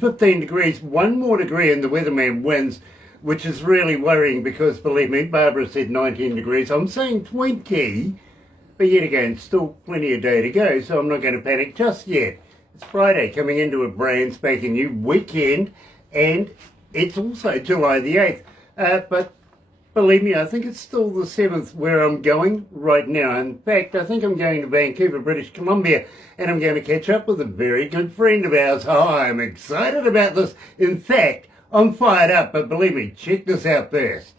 15 degrees, one more degree and the weatherman wins, which is really worrying because, believe me, Barbara said 19 degrees. I'm saying 20, but yet again, still plenty of day to go, so I'm not going to panic just yet. It's Friday, coming into a brand spanking new weekend, and it's also July the 8th. But believe me, I think it's still the 7th where I'm going right now. In fact, I think I'm going to Vancouver, British Columbia, and I'm going to catch up with a very good friend of ours. Oh, I'm excited about this. In fact, I'm fired up, but believe me, check this out first.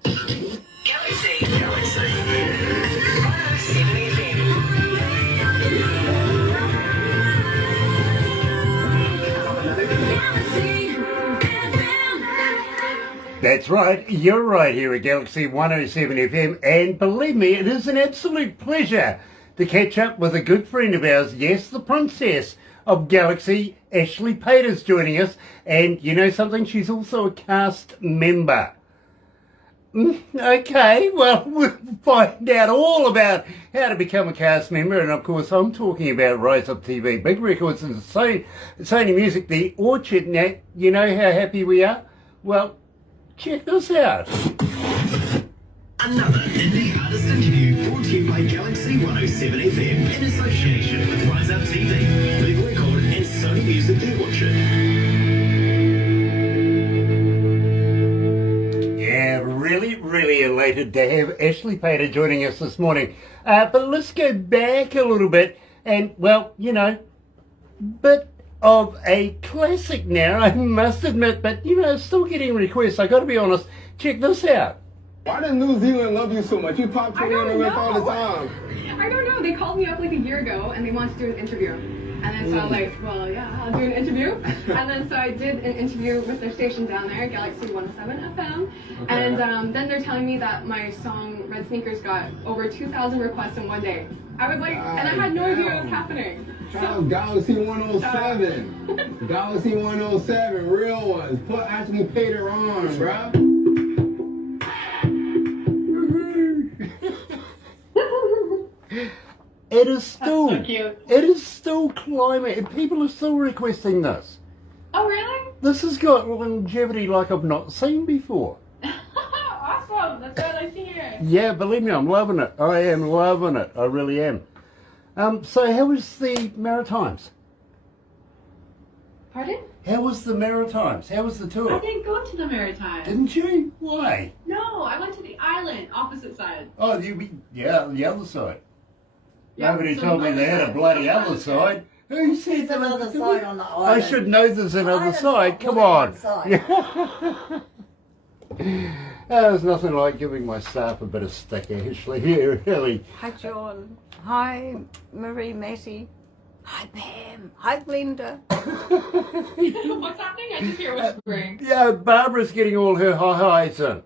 That's right, you're right here at Galaxy 107 FM, and believe me, it is an absolute pleasure to catch up with a good friend of ours, yes, the princess of Galaxy, Ashley Pater's joining us, and you know something, she's also a cast member. Okay, well, we'll find out all about how to become a cast member, and of course I'm talking about Rise Up TV, Big Records and Sony Music, The Orchard. Now, you know how happy we are? Well, check this out. Another indie artist interview brought to you by Galaxy 107 FM in association with Rise Up TV, Big Record and Sony Music The Orchard. Yeah, really elated to have Ashley Pater joining us this morning. But let's go back a little bit and, well, you know, bit of a classic now, I must admit, but you know, still getting requests. I got to be honest. Check this out. Why does New Zealand love you so much? You pop to them all the time. I don't know. They called me up like a year ago and they wanted to do an interview. And then so I was like, well, yeah, I'll do an interview. And then so I did an interview with their station down there, galaxy 107 FM. Okay. And then they're telling me that my song Red Sneakers got over 2,000 requests in one day. I was like, and I had no idea what was happening. So, Galaxy 107. Galaxy 107, real ones. Put Ashley Pater on, bruh. It is still, so cute. It is still climbing, and people are still requesting this. Oh, really? This has got longevity like I've not seen before. Awesome, that's what I like to hear. Yeah, believe me, I'm loving it. I am loving it. I really am. So how was the Maritimes? Pardon? How was the Maritimes? How was the tour? I didn't go to the Maritimes. Didn't you? Why? No, I went to the island, opposite side. Oh, yeah, the other side. Yeah, Nobody so told me they had a bloody other other side. Who said There's another side on the I island. should know there's another Island's side. not Come more on. than one There's nothing like giving my staff a bit of stick, Ashley. Yeah, really. Hi, John. Hi, Marie, Matty. Hi, Pam. Hi, Glenda. What's happening? I just hear whispering. Yeah, Barbara's getting all her highs in.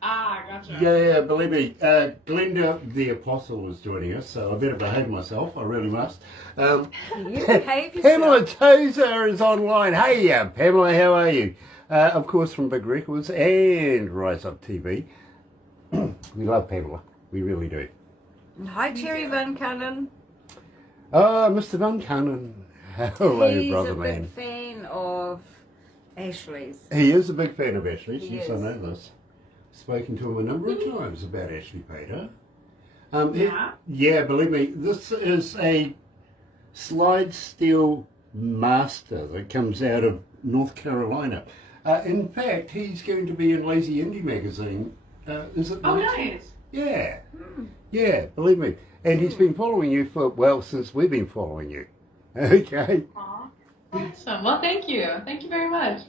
Ah, gotcha. Yeah, believe me. Glenda the Apostle is joining us, so I better behave myself. I really must. You behave yourself. Pamela Tozer is online. Hey, Pamela, how are you? Of course, from Big Records and Rise Up TV. We love Pamela. We really do. Hi, Terry Van Cannon. Oh, Mr. Van Cannon. Hello, He's brother a man. big fan of Ashley's. He is a big fan of Ashley's. He Yes, I is. know this. Spoken to him a number of times about Ashley Pater. Yeah, believe me, this is a slide steel master that comes out of North Carolina. In fact, he's going to be in Lazy Indie magazine. Is it? Oh, next year? nice. Yeah. Yeah, believe me. And he's been following you for, well, since we've been following you. Okay. Aw. Awesome. Well, thank you. Thank you very much.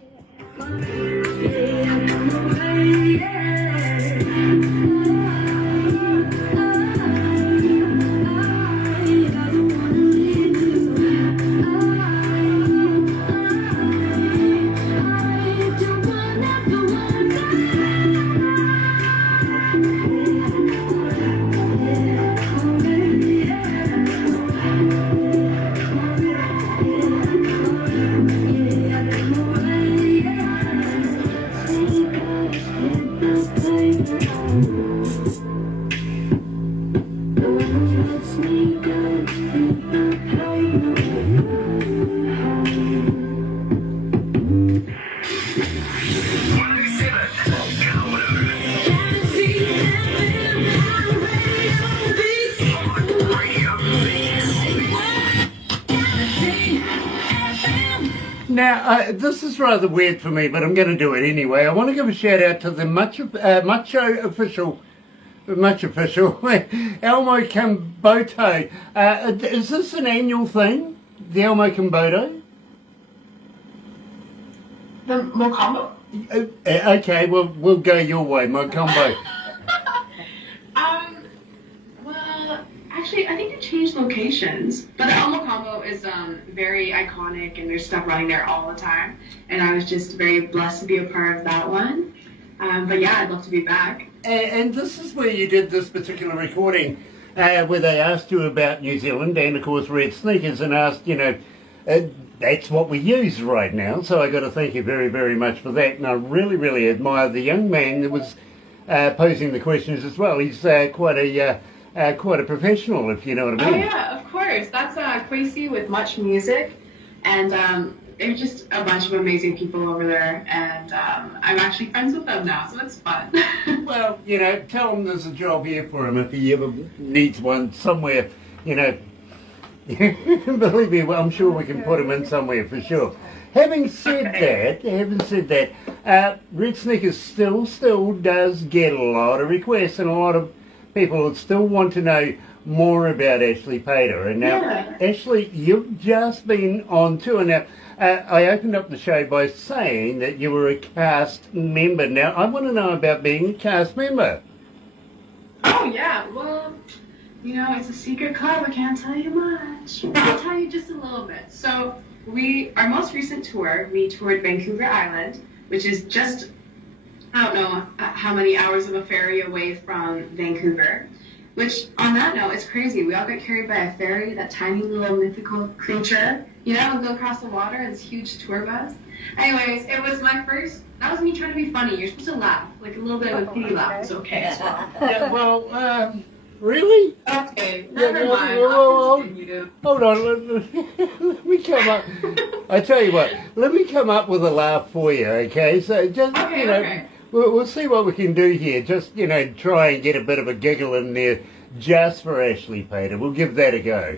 Now, this is rather weird for me, but I'm going to do it anyway. I want to give a shout out to the much official Elmo Camboto. Is this an annual thing, the Elmo Camboto? The Mocambo? Okay, we'll go your way, Mocambo. Well, actually, I think they changed locations. But the El Mocambo is very iconic, and there's stuff running there all the time. And I was just very blessed to be a part of that one. But yeah, I'd love to be back. And this is where you did this particular recording, where they asked you about New Zealand and, of course, red sneakers, and asked, that's what we use right now. So I got to thank you very, very much for that. And I really, really admire the young man that was posing the questions as well. He's quite a professional, if you know what I mean. Oh yeah, of course. That's Quasi with Much Music, and they're just a bunch of amazing people over there, and I'm actually friends with them now, so it's fun. Well, tell him there's a job here for him if he ever needs one somewhere, Believe me, I'm sure we can put him in somewhere for sure. Having said that, Red Sneakers still does get a lot of requests, and a lot of people still want to know more about Ashley Pater. And now, Ashley, you've just been on tour. Now, I opened up the show by saying that you were a cast member. Now, I want to know about being a cast member. Oh yeah, well, it's a secret club. I can't tell you much. I'll tell you just a little bit. So our most recent tour, we toured Vancouver Island, which is just, I don't know how many hours of a ferry away from Vancouver. Which, on that note, it's crazy. We all got carried by a ferry, that tiny little mythical creature, and go across the water in this huge tour bus. Anyways, it was my first, that was me trying to be funny. You're supposed to laugh, like a little bit of a pity laugh is okay as well. Yeah, well, really? Okay, never mind. Whoa. I'll continue. Hold on, let me come up. I tell you what, let me come up with a laugh for you, okay? So just, Okay. We'll see what we can do here. Just, try and get a bit of a giggle in there just for Ashley Pater. We'll give that a go.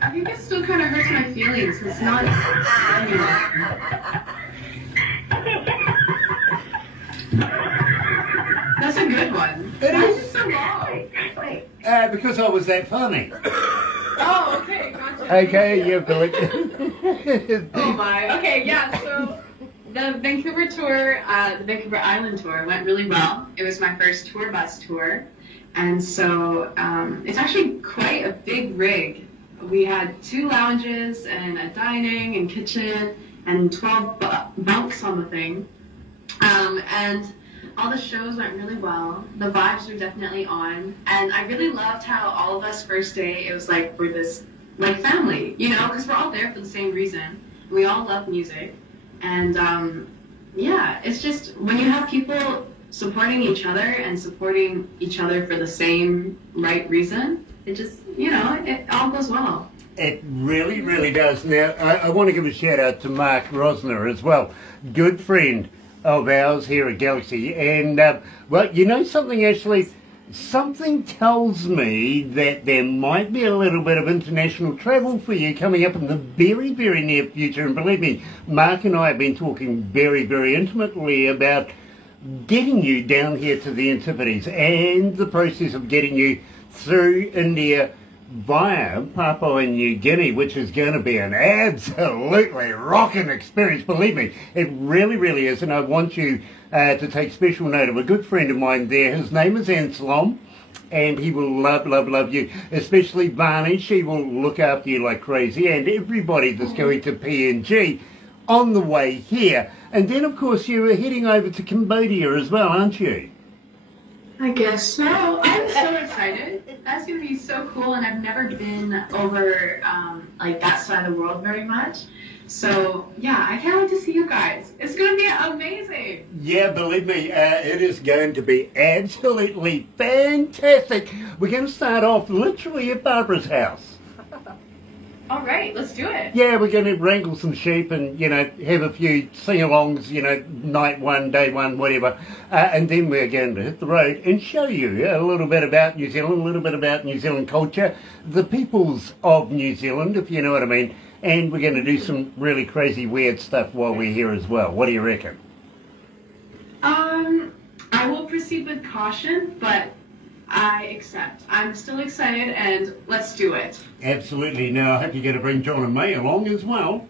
I think it still kind of hurts my feelings. It's not That's a good one. It Why is. it so long? Because I was that funny. Oh, okay, gotcha. Okay, you've got Oh my. Okay, yeah, so the Vancouver tour, the Vancouver Island tour went really well. It was my first tour bus tour. And so it's actually quite a big rig. We had 2 lounges and a dining and kitchen and 12 bunks on the thing. And all the shows went really well. The vibes were definitely on. And I really loved how all of us first day, it was like we're this like family, because we're all there for the same reason. We all love music. And yeah, it's just when you have people supporting each other and supporting each other for the same right reason, it just, it all goes well. It really, really does. Now, I want to give a shout out to Mark Rosner as well. Good friend of ours here at Galaxy. And, well, something, Ashley? Something tells me that there might be a little bit of international travel for you coming up in the very, very near future. And believe me, Mark and I have been talking very, very intimately about getting you down here to the Antipodes and the process of getting you through India via Papua New Guinea, which is going to be an absolutely rocking experience. Believe me, it really, really is. And I want you to take special note of a good friend of mine there. His name is Anselm, and he will love, love, love you. Especially Barney. She will look after you like crazy. And everybody that's going to PNG on the way here. And then, of course, you are heading over to Cambodia as well, aren't you? I guess so. I'm so excited. That's going to be so cool, and I've never been over like that side of the world very much. So, yeah, I can't wait to see you guys. It's going to be amazing. Yeah, believe me, it is going to be absolutely fantastic. We're going to start off literally at Barbara's house. All right, let's do it. Yeah, we're going to wrangle some sheep and, have a few sing-alongs, night one, day one, whatever. And then we're going to hit the road and show you a little bit about New Zealand, a little bit about New Zealand culture, the peoples of New Zealand, if you know what I mean. And we're going to do some really crazy, weird stuff while we're here as well. What do you reckon? I will proceed with caution, but I accept. I'm still excited, and let's do it. Absolutely. Now, I hope you're going to bring John and May along as well.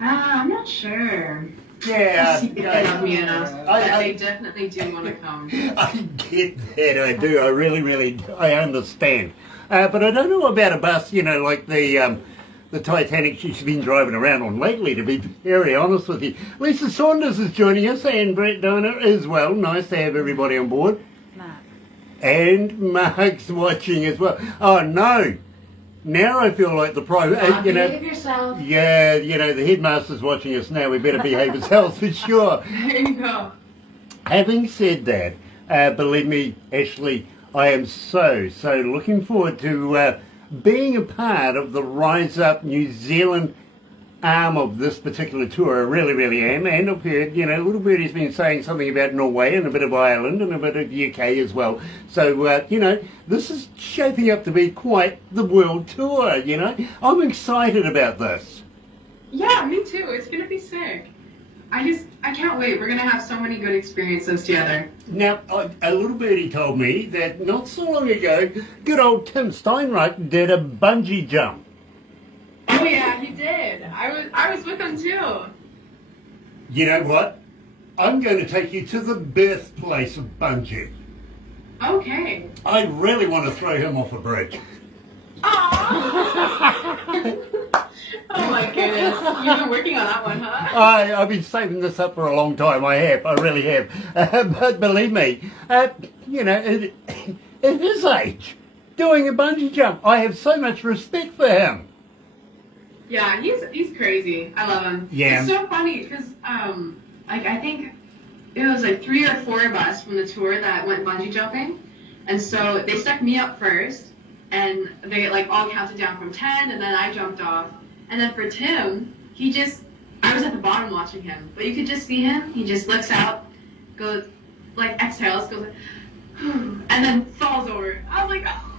I'm not sure. Yeah. They love me enough. I They definitely do want to come. I get that, I do. I really, I understand. But I don't know about a bus, like the Titanic she's been driving around on lately, to be very honest with you. Lisa Saunders is joining us, and Brett Donner as well. Nice to have everybody on board. Mark. And Mark's watching as well. Oh, no. Now I feel like the Behave yourself. Yeah, the headmaster's watching us now. We better behave ourselves for sure. There you go. Having said that, believe me, Ashley, I am so looking forward to being a part of the Rise Up New Zealand arm of this particular tour. I really am. And I've heard, Little Birdie's been saying something about Norway and a bit of Ireland and a bit of UK as well. So, this is shaping up to be quite the world tour, I'm excited about this. Yeah, me too. It's gonna be sick. I can't wait. We're gonna have so many good experiences together. Now, a Little Birdie told me that not so long ago, good old Tim Steinreich did a bungee jump. Oh yeah, he did. I was with him too. You know what? I'm going to take you to the birthplace of bungee. Okay. I really want to throw him off a bridge. Aww. Oh my goodness. You've been working on that one, huh? I've been saving this up for a long time. I really have. But believe me, at his age, doing a bungee jump, I have so much respect for him. Yeah, he's crazy. I love him. Yeah. It's so funny because I think it was like 3 or 4 of us from the tour that went bungee jumping, and so they stuck me up first, and they all counted down from 10, and then I jumped off, and then for Tim, I was at the bottom watching him, but you could just see him. He just looks out, goes exhales, goes and then falls over. I was like, oh.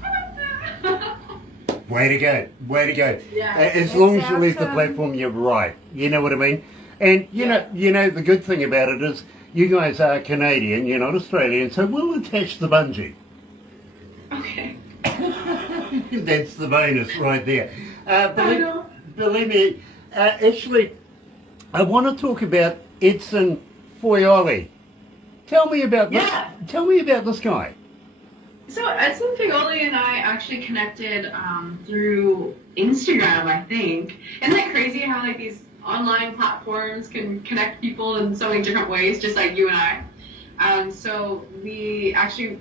Way to go. Yeah. As long as you leave the platform, you're right. You know what I mean? And you know the good thing about it is you guys are Canadian, you're not Australian, so we'll attach the bungee. Okay. That's the bonus right there. I know. Believe me, actually, I want to talk about Edson Foyoli. Tell me about this. Yeah. Tell me about this guy. So Edson Fioli and I actually connected through Instagram, I think. Isn't that crazy how these online platforms can connect people in so many different ways, just like you and I? So we actually,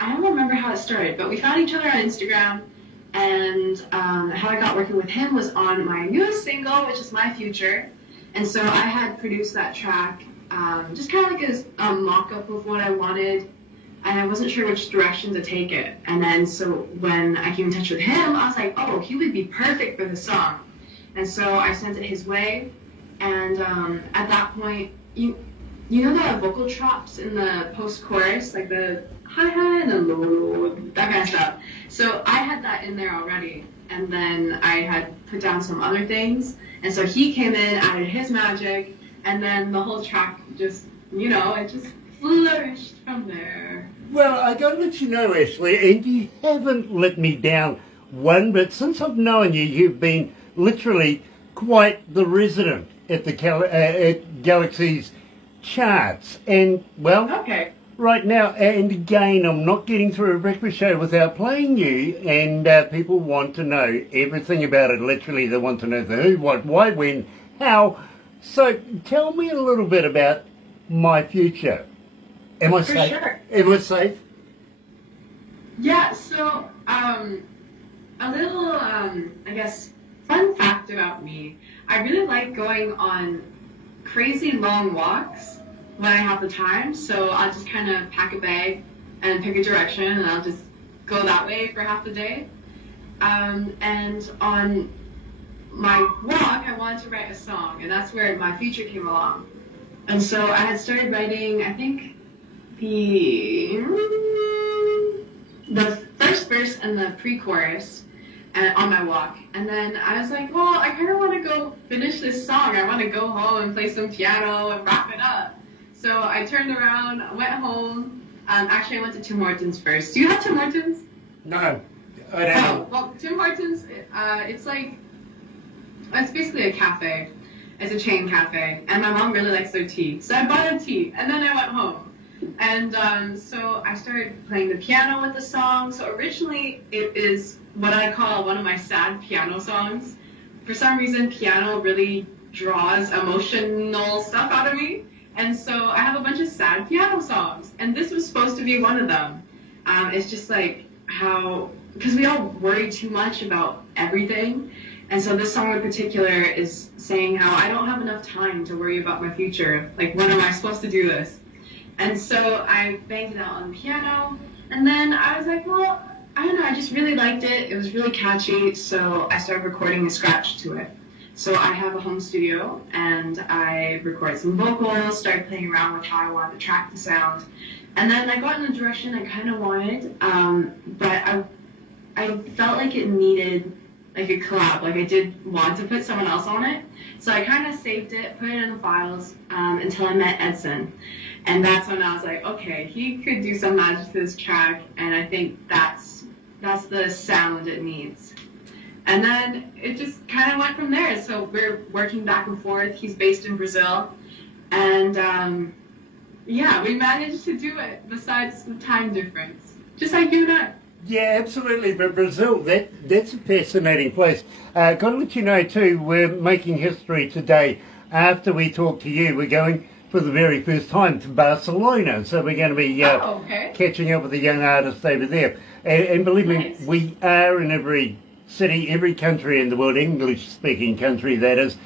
I don't remember how it started, but we found each other on Instagram, and how I got working with him was on my newest single, which is My Future. And so I had produced that track, just kind of like as a mock-up of what I wanted, and I wasn't sure which direction to take it. And then so when I came in touch with him, I was like, oh, he would be perfect for the song. And so I sent it his way, and at that point, you know the vocal chops in the post-chorus, like the hi and the low, that kind of stuff. So I had that in there already, and then I had put down some other things, and so he came in, added his magic, and then the whole track just, it just flourished from there. Well, I got to let you know, Ashley, and you haven't let me down one bit. Since I've known you, you've been literally quite the resident at the at Galaxy's charts. And, well, Okay. right now, and again, I'm not getting through a breakfast show without playing you, and people want to know everything about it. Literally, they want to know the who, what, why, when, how. So tell me a little bit about My Future. Am I safe? Sure. Am I safe? Yeah, so a little, I guess, fun fact about me. I really like going on crazy long walks when I have the time. So I'll just kind of pack a bag and pick a direction, and I'll just go that way for half the day. And on my walk, I wanted to write a song, and that's where my feature came along. And so I had started writing, I think, the first verse and the pre-chorus on my walk. And then I was like, well, I kind of want to go finish this song. I want to go home and play some piano and wrap it up. So I turned around, went home. Actually, I went to Tim Hortons first. Do you have Tim Hortons? No, I don't. Oh, well, Tim Hortons, it's basically a cafe. It's a chain cafe, and my mom really likes their tea. So I bought a tea, and then I went home. And so I started playing the piano with the song. So originally, it is what I call one of my sad piano songs. For some reason, piano really draws emotional stuff out of me. And so I have a bunch of sad piano songs, and this was supposed to be one of them. It's just like how, because we all worry too much about everything. And so this song in particular is saying how I don't have enough time to worry about my future. Like, when am I supposed to do this? And so I banged it out on the piano. And then I was like, well, I don't know, I just really liked it. It was really catchy. So I started recording a scratch to it. So I have a home studio, and I record some vocals, started playing around with how I wanted to track the sound. And then I got in the direction I kind of wanted, but I felt like it needed like a collab. Like, I did want to put someone else on it. So I kind of saved it, put it in the files until I met Edson. And that's when I was like, okay, he could do some magic to this track, and I think that's the sound it needs. And then it just kind of went from there. So we're working back and forth. He's based in Brazil. And yeah, we managed to do it besides the time difference. Just like you and I. Yeah, absolutely. But Brazil, that's a fascinating place. Got to let you know too, we're making history today. After we talk to you, we're going for the very first time to Barcelona. So we're going to be catching up with a young artist over there. And believe me, we are in every city, every country in the world, English-speaking country that is.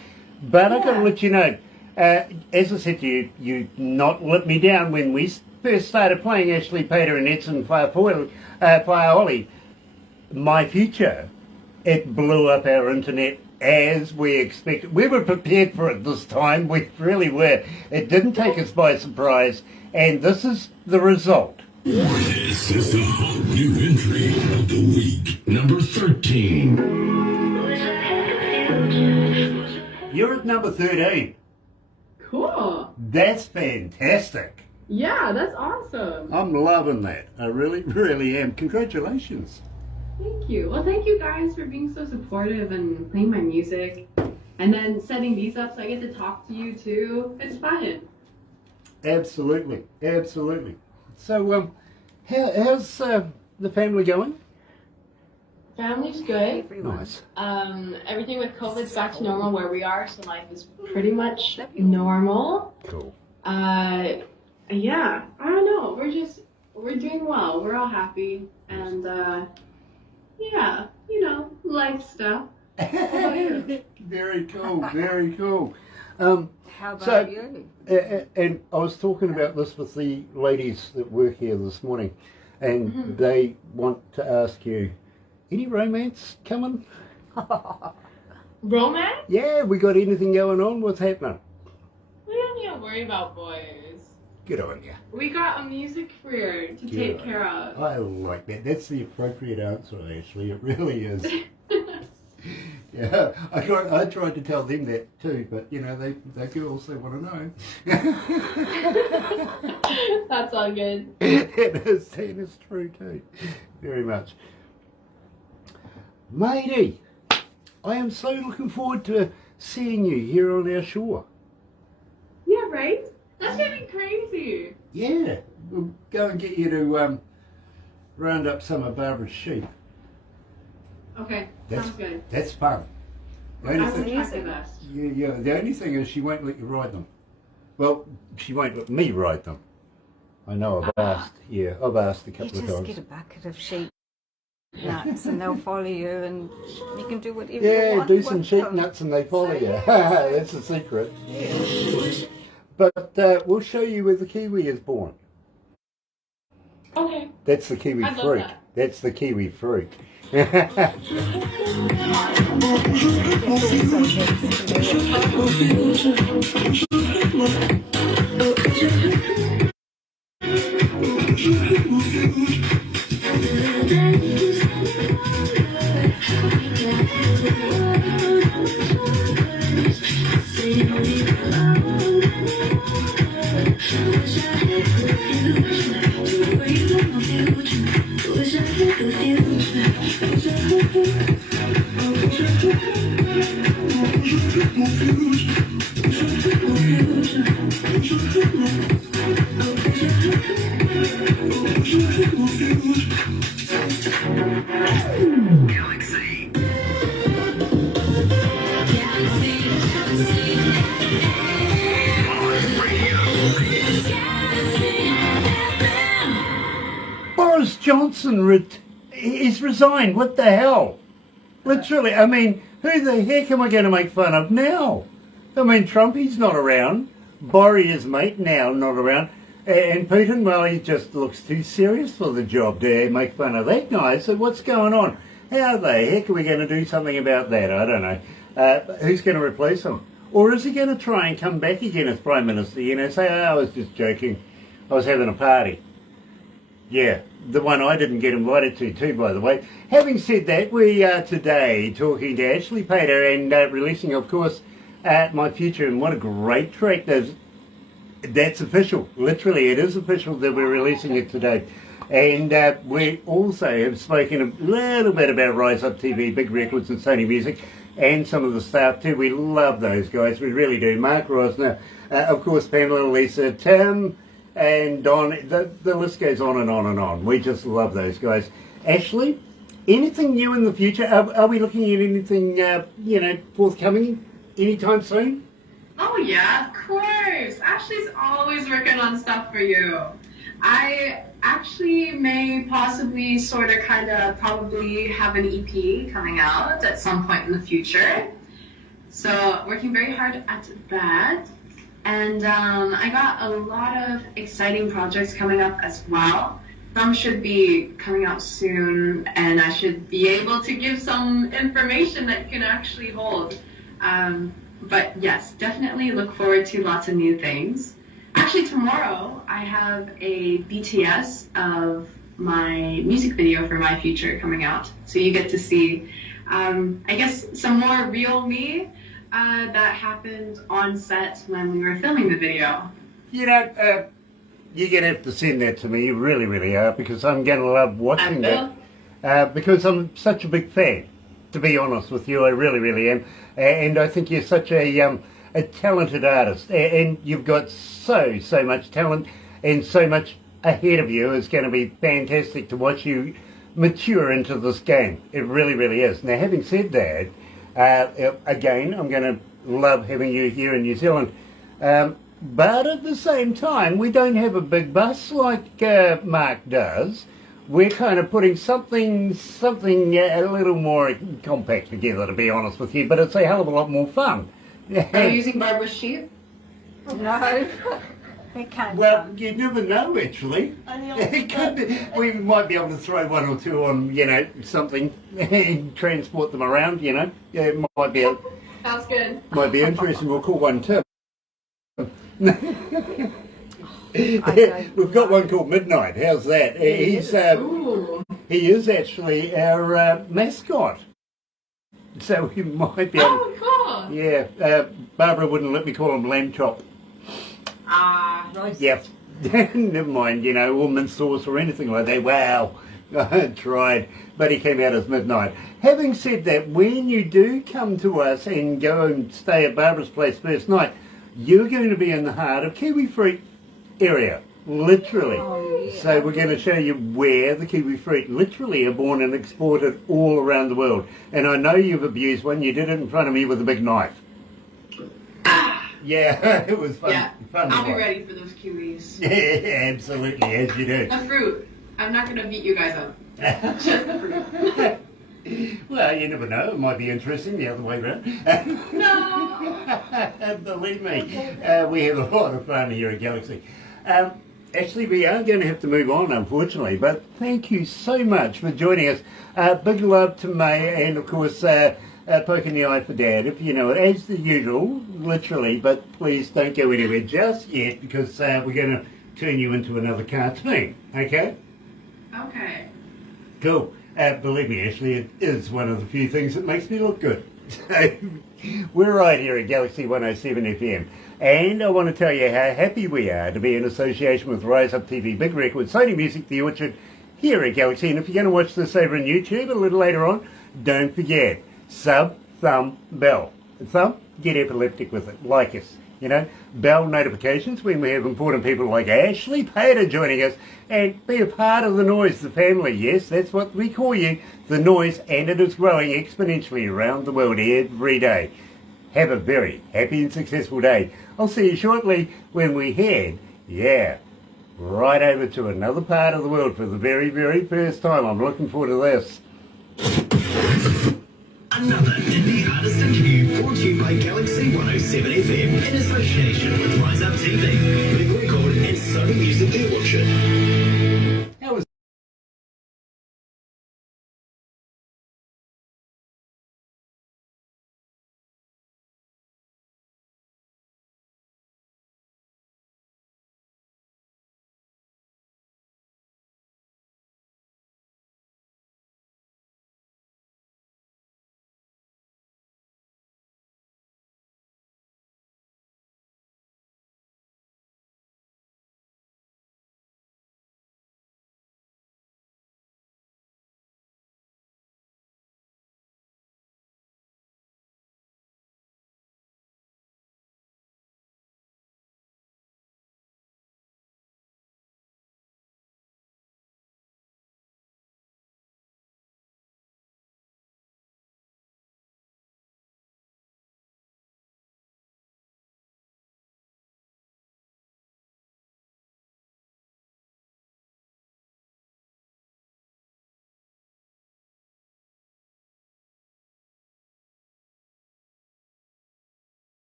But I've got to let you know, as I said to you, you not let me down when we first started playing Ashley Pater and Edson Faioli, My Future. It blew up our internet as we expected. We were prepared for it this time. We really were. It didn't take us by surprise, and this is the result. This is the hot new entry of the week, number 13. You're at number 13. Cool. That's fantastic. Yeah, that's awesome. I'm loving that. I really, really am. Congratulations. Thank you. Well, thank you guys for being so supportive and playing my music. And then setting these up so I get to talk to you too. It's fun. Absolutely. Absolutely. So, how's the family going? Family's good. Nice. Everything with COVID's back to normal where we are, so life is pretty much normal. Cool. Yeah, I don't know. We're doing well. We're all happy. And, yeah, you know, life stuff. Very cool, very cool. How about you? And I was talking about this with the ladies that work here this morning, and they want to ask you, any romance coming? Romance? Yeah, we got anything going on? What's happening? We don't need to worry about boys. Good on you. We got a music career to take care of. I like that. That's the appropriate answer, actually. It really is. Yeah, I tried to tell them that too, but you know, they girls, they want to know. That's all good. That is true too. Very much. Matey, I am so looking forward to seeing you here on our shore. Yeah, right? That's gonna be crazy. Yeah, we'll go and get you to round up some of Barbara's sheep. Okay, sounds good. That's fun. The only I will thing, try my best. yeah, the only thing is she won't let you ride them. Well, she won't let me ride them. I know, I've asked a You couple of just times. get a bucket of sheep nuts and they'll follow you and you can do whatever you Yeah, want do some with sheep them. nuts and they follow you. yeah, That's the secret. But we'll show you where the kiwi is born. Okay. That's the kiwi I'd love fruit. that. That's the kiwi fruit. Galaxy. Boris Johnson he's resigned. What the hell? Literally, I mean, who the heck am I going to make fun of now? I mean, Trump, he's not around. Boris, his mate, now not around. And Putin, well, he just looks too serious for the job to make fun of that guy. So what's going on? How the heck are we going to do something about that? I don't know. Who's going to replace him? Or is he going to try and come back again as Prime Minister? You know, say, oh, I was just joking. I was having a party. Yeah, the one I didn't get invited to too, by the way. Having said that, we are today talking to Ashley Pater and releasing, of course, My Future. And what a great track. That's official. Literally, it is official that we're releasing it today. And we also have spoken a little bit about Rise Up TV, Big Records and Sony Music, and some of the staff too. We love those guys. We really do. Mark Rosner, of course, Pamela, Lisa, Tim, and Don. The list goes on and on and on. We just love those guys. Ashley, anything new in the future? Are we looking at anything, forthcoming anytime soon? Oh yeah, of course. Ashley's always working on stuff for you. I actually may possibly probably have an EP coming out at some point in the future. So working very hard at that. And I got a lot of exciting projects coming up as well. Some should be coming out soon, and I should be able to give some information that you can actually hold. But yes, definitely look forward to lots of new things. Actually, tomorrow I have a BTS of my music video for My Future coming out. So you get to see, I guess, some more real me that happened on set when we were filming the video. You know, you're going to have to send that to me. You really, really are, because I'm going to love watching that. Because I'm such a big fan, to be honest with you. I really, really am. And I think you're such a talented artist, and you've got so much talent and so much ahead of you. It's going to be fantastic to watch you mature into this game. It really, really is. Now, having said that, again, I'm going to love having you here in New Zealand, but at the same time, we don't have a big bus like Mark does. We're kind of putting something a little more compact together, to be honest with you, but it's a hell of a lot more fun. Are you using Barbara's sheep? No, we can't. Well, you never know, actually. It could be, we might be able to throw one or two on, something and transport them around, Yeah, it might be Sounds good. might be interesting. We'll call one Tim. We've got one called Midnight. How's that? He is actually our mascot. So we might be able. Oh, cool. Yeah, Barbara wouldn't let me call him Lamb Chop. Nice. Yep. Never mind, or mint sauce or anything like that. Wow. I tried, but he came out as Midnight. Having said that, when you do come to us and go and stay at Barbara's place first night, you're going to be in the heart of Kiwi Fruit area, literally. Oh, yeah. So we're going to show you where the kiwi fruit literally are born and exported all around the world. And I know you've abused one. You did it in front of me with a big knife. Yeah, it was fun. Yeah, fun I'll be watch. ready for those kiwis. Yeah, absolutely, as you do. The fruit. I'm not going to beat you guys up. Just the fruit. Well, you never know. It might be interesting the other way around. No. Believe me, we have a lot of fun here at Galaxy. Actually, we are going to have to move on, unfortunately, but thank you so much for joining us. Big love to May, and of course, poking the eye for Dad, if you know it, as the usual, literally, but please don't go anywhere just yet, because we're going to turn you into another cartoon, okay? Okay. Cool. Believe me, Ashley, it is one of the few things that makes me look good. So, we're right here at Galaxy 107 FM, and I want to tell you how happy we are to be in association with Rise Up TV, Big Record, Sony Music, The Orchard, here at Galaxy. And if you're going to watch this over on YouTube a little later on, don't forget, sub, thumb, bell. Thumb, get epileptic with it, like us. You know, bell notifications when we have important people like Ashley Pater joining us, and be a part of the noise, the family. Yes, that's what we call you, the noise, and it is growing exponentially around the world every day. Have a very happy and successful day. I'll see you shortly when we head, right over to another part of the world for the very, very first time. I'm looking forward to this. Another indie artist interview brought to you by Galaxy 107 FM in association with Rise Up TV, Big Record and Sony Music The Orchard.